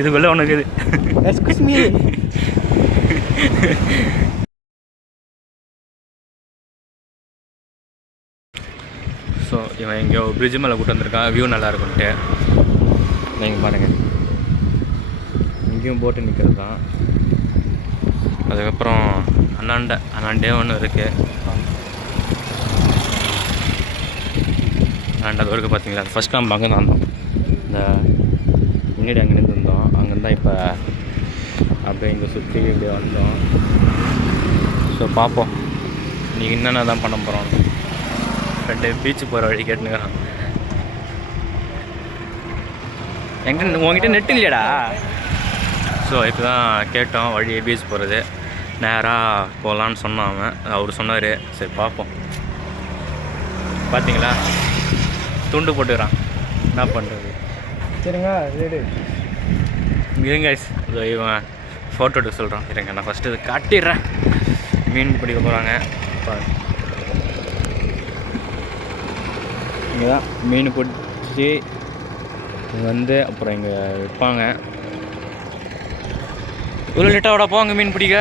இதுக்குள்ள உனக்கு இது எக்ஸ்கியூஸ் மீ. ஸோ இவன் எங்கேயோ பிரிட்ஜு மேலே கூட்டு வந்திருக்கான், வியூ நல்லா இருக்கும்ன்ட்டு. நீங்கள் பாருங்கள், இங்கேயும் போட்டு நிற்கிறது தான். அதுக்கப்புறம் அண்ணாண்டே ஒன்று இருக்குது. அண்ணாண்ட அது இருக்குது பார்த்தீங்களா. அது ஃபஸ்ட் நம்ம அங்கே தான் இருந்தோம், இந்த முன்னாடி அங்கேருந்து இருந்தோம். அங்கேருந்தான் இப்போ அப்படியே இங்கே சுற்றி இப்படி வந்தோம். ஸோ பார்ப்போம் இன்றைக்கி என்னென்ன தான் பண்ண போகிறோம். 2 பீச்சு போகிற வழி கேட்டுனுக்கிறான். எங்கிட்ட உங்ககிட்ட நெட்டு இல்லையாடா? ஸோ இப்போ தான் கேட்டோம் வழி பீச் போகிறது. நேராக போகலான்னு சொன்னான் அவன். அவர் சொன்னார். சரி பார்ப்போம். பார்த்தீங்களா, துண்டு போட்டுக்கிறான். என்ன பண்ணுறது? சரிங்க ரெடி இருங்க. இதோ இவன் ஃபோட்டோ எடுக்க சொல்கிறான். இருங்க, நான் ஃபஸ்ட்டு இதை காட்டிடுறேன். மீன் பிடிக்க போகிறாங்க. இங்கே தான் மீன் பிடிச்சி வந்து அப்புறம் இங்கே விற்பாங்க. இவ்வளோ லேட்டாக போவாங்க மீன் பிடிக்க?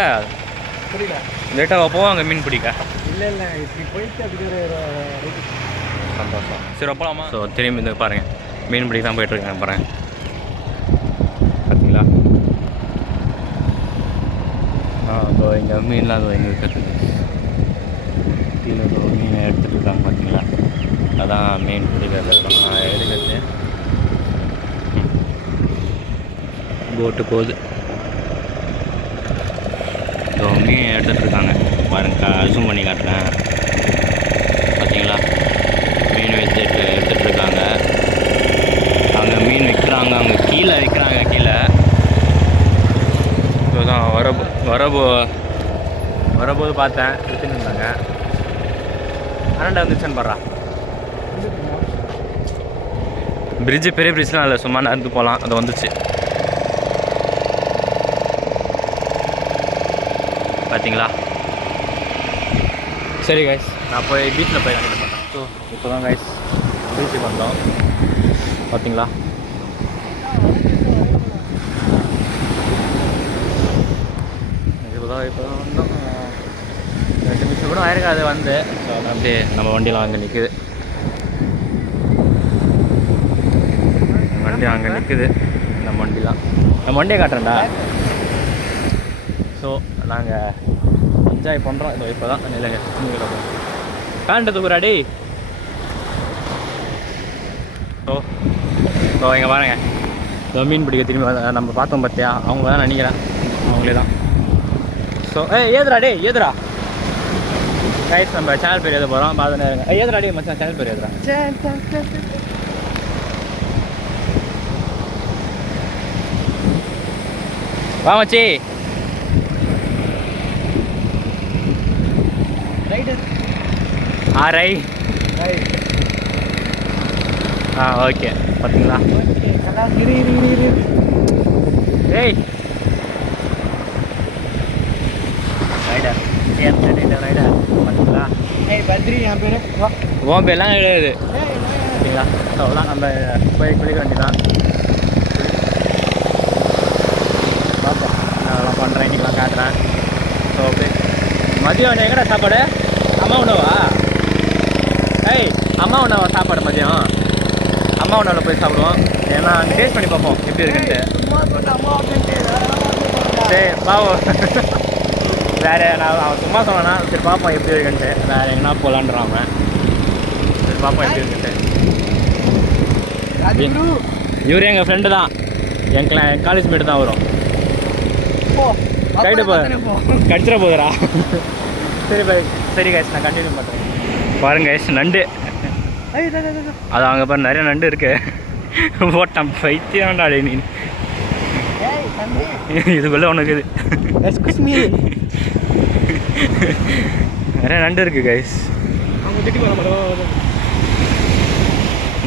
புரியல. லேட்டாக போவாங்க மீன் பிடிக்க? இல்லை இப்படி போயிட்டு அதுக்கு சந்தோஷம். சரி போகலாமா? ஸோ திரும்பி இந்த பாருங்கள், மீன் பிடிக்க தான் போயிட்டுருக்காங்க பாருங்கள். பார்த்தீங்களா? அதோ இங்கே மீன்லாம் அதோ எங்கே இருக்கிறது கீழே மீன் எடுத்துகிட்டு இருக்காங்க பார்த்தீங்களா. அதான் மீன் பிடிக்கிறது. நான் எடுக்கிறது போட்டு போகுது. ஸோ மீன் எடுத்துகிட்டு இருக்காங்க பாருங்க. ஜூம் பண்ணி காட்டுறேன். பார்த்தீங்களா, மீன் எடுத்துகிட்டு இருக்காங்க. அங்கே மீன் விற்கிறாங்க, அங்கே கீழே விற்கிறாங்க. கீழே இப்போதான் வரபோது பார்த்தேன், விற்றுன்னு இருந்தாங்க. அண்ணாண்டா வந்துச்சுன்னு பாடுறா. பிரிட்ஜு பெரிய பிரிட்ஜ்லாம் இல்லை, சும்மா நடந்து போகலாம். அது வந்துச்சு பார்த்தீங்களா. சரி கைஸ், நான் போய் பீச்சில் போய் கண்டிப்பாக பண்ணேன். ஸோ இப்போ தான் கைஸ் பீச்சுக்கு வந்தோம். பார்த்தீங்களா, இப்போ தான் வந்தோம். 2 நிமிஷம் கூட ஆயிருக்காது வந்து. ஸோ அப்படியே நம்ம வண்டியெலாம் அங்கே நிற்குது. வண்டி அங்கே நிற்குது. நம்ம வண்டியை காட்டுறேன்டா. ஸோ நாங்கள் என்ஜாய் பண்ணுறோம். இதோ இப்போ தான் இல்லைங்க பேண்ட்டு தூக்குறாடி. ஸோ இங்கே பாருங்க, இதோ மீன் பிடிக்க திரும்பி நம்ம பார்த்தோம் பார்த்தியா, அவங்க தான் நினைக்கிறேன், அவங்களே தான். ஸோ ஏதுரா கைஸ், நம்ம சேனல் பேர் எழுத போகிறோம். பார்த்து நேருங்க. ஏதுராடி மச்சான், சேனல் பேர் எழுதுறா. வா மச்சி. ஓகே பார்த்தீங்களா. ஏய் ரைடர் பார்த்தீங்களா. பத்ரி என் பேர். உன் பேர்லாம் கிடையாது பார்த்தீங்களா. அவ்வளோதான், நம்ம போய் குளிக்க வேண்டியதான். பார்ப்போம் நான் அதெல்லாம் பண்ணுறேன், இன்றைக்கெலாம் காட்டுறேன். ஸோ ஓகே, மதியம் எங்கடா சாப்பாடு? அம்மா உணவா? அம்மா உணவா சாப்பாடு? மதியம் அம்மா உணவில் போய் சாப்பிடுவோம். ஏன்னா அங்கே டேஸ்ட் பண்ணி பார்ப்போம் எப்படி இருக்குன்ட்டு. சரி பாவம், வேறு அவன் சும்மா சொன்னான்னா சரி பார்ப்போம் எப்படி இருக்குன்ட்டு. வேறு எங்கன்னா போகலான்றான் அவன். சரி பார்ப்போம் எப்படி இருக்குன்ட்டு. இவரு எங்கள் ஃப்ரெண்டு தான், என் காலேஜ் மேட்டு தான் வரும். கைட்டு கடிச்சிட போதுரா. சரி பாய். சரி கைஸ், நான் கண்டினியூ பண்ணுறேன். பாருங்க கைஸ், நண்டு அது அங்கே பாரு, நிறைய நண்டு இருக்கு. ஓட்டம் பைத்தியம்டா நீ. இதுக்குள்ள உனக்கு இது எக்ஸ்கியூஸ் மீ. நிறைய நண்டு இருக்கு கைஸ்.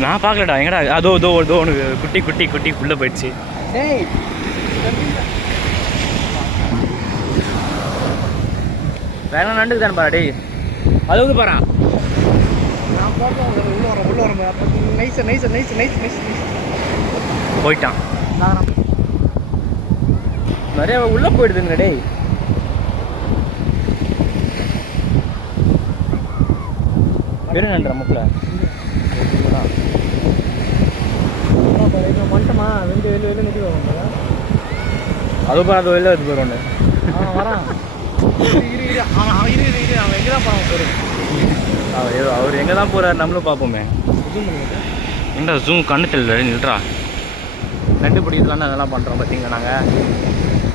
நான் பார்க்கலடா. எங்கடா அதோ உனக்கு குட்டி உள்ளே போயிடுச்சு. வேற நண்டுக்கு தானே பாரு. டேய் அது பாரு. போயிட்டான். சாகரம் நிறைய உள்ளே போயிடுதுங்க டேய். வெறும் நன்ற முக்கில் வந்துட்டோமா வெளியே வெளியே வெளியே நிற்க வரோம். அது அது வெளில அது போயிடும் ஒன்று. அவன் வரான். அவன் எங்கே தான் போகிறான் பேர்? அவர் எங்கே தான் போகிறார் நம்மளும் பார்ப்போமே. என்ன ஜூம் கண்ணு தெரியல நில்றா. கண்டுபிடிக்கலாம் அதெல்லாம் பண்ணுறோம் பார்த்தீங்களா. நாங்கள்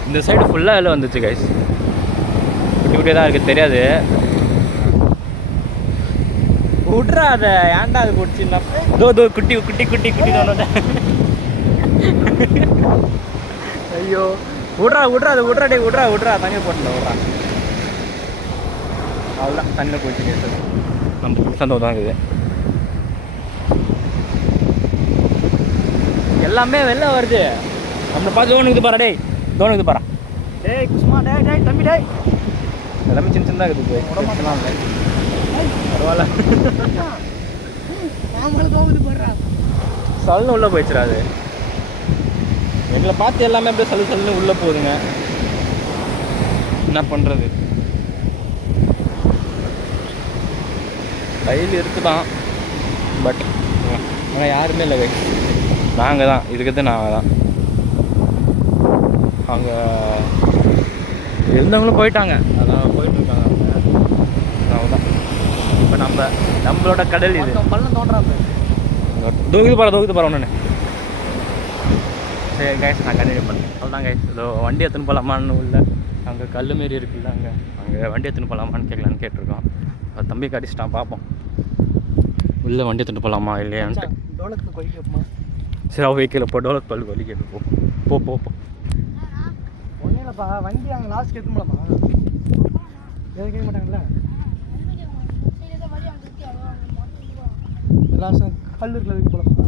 இந்த சைடு ஃபுல்லாக வெளில வந்துச்சு கைஸ். குட்டி குட்டியாக தான் இருக்குது தெரியாது. விட்றா அதை ஏன்டா அது போட்டுச்சுன்னா தோ குட்டி குட்டி குட்டி குட்டி தான். ஐயோ விட்றா அது விட்றா டே விட்றா தண்ணியை போட்டுல விட்றா. அவ்வளோதான் தண்ணியில் போயிடுச்சு. நம்ம சந்தோஷம் தான் இருக்குது. எல்லாமே வெளில வருது. நம்மளை பார்த்து தோணுக்குது பாரு டேய். தோணுக்குது பாரு டேய் குஸ்மா டேய் தம்பி டேய். எல்லாமே சின்ன சின்னதாக இருக்குது. உடம்புலாம் பரவாயில்ல. சல்லுன்னு உள்ளே போயிடுச்சுடாது. எங்களை பார்த்து எல்லாமே அப்படியே சல்லுன்னு உள்ளே போகுதுங்க. என்ன பண்ணுறது? கையில் இருக்குதான். பட் ஆனால் யாருமே இல்லை கை. நாங்கள் தான் இருக்கிறது. நாங்கள் தான். அங்கே இருந்தவங்களும் போயிட்டாங்க. அதான் போயிட்டுருக்காங்க அவங்க. அவ்வளோதான். இப்போ நம்மளோட கடல் இது. பள்ளம் தோன்றாங்க. தூக்குது பாரு ஒன்று. சரி கைஸ் நான் கண்டினியூ பண்ணேன். அவ்வளோதான் கைஸ். இதோ வண்டி எடுத்துன்னு போகலாமான்னு இல்லை. அங்கே கல் மாரி இருக்குல்ல அங்கே வண்டி எடுத்துன்னு போகலாமான்னு கேட்கலான்னு கேட்டிருக்கோம். அது தம்பி கடிச்சிட்டான். பார்ப்போம் உள்ளே வண்டி எடுத்துகிட்டு போகலாமா இல்லையான்ட்டு. டோலக்கு கொல்லி கேட்போமா? சரி அவள் வைக்கல போ. டோலக் பல் கொல்லி கேட்டு போ. ஒன்றும் இல்லைப்பா வண்டி அங்கே லாஸ்ட் எடுத்து போகலாமா? எதுவும் கேட்க மாட்டாங்கல்ல. லாஸ்ட் கல் இருக்குல்ல அதுக்கு போகலாமா?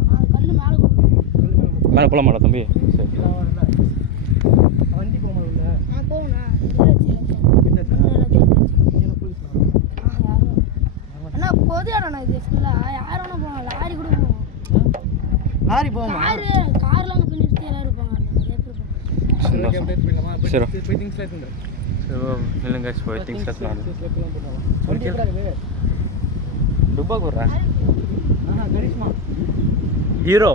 மேலே போகலாமாடா தம்பி? சரி வண்டி போகமா உள்ள? லாரி போவோமா? சரி போய் திங்ஸ் எடுத்துங்க. இல்லைங்க போய் திங்ஸ் எடுத்துலாம். டுபாக்கு விட்றேன். கரிஷ்மா ஹீரோ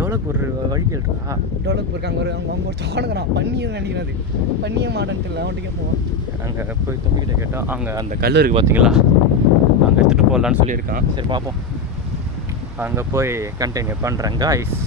டோலக் ஒரு வழி கேள்றா. டோலக் இருக்காங்க அவங்க ஒரு தோணுங்கிறான். பண்ணியை நினைக்கிறது பண்ணியே மாடன்ட்டு இல்லை. அவன்கிட்ட போவோம். அங்கே போய் தம்பிக்கிட்ட கேட்டோம். அங்கே அந்த கல் இருக்குது பார்த்தீங்களா, அங்கே எடுத்துகிட்டு போகலான்னு சொல்லியிருக்கான். சரி பார்ப்போம். அங்கே போய் கண்டினியூ பண்ணுறேன் காய்ஸ்.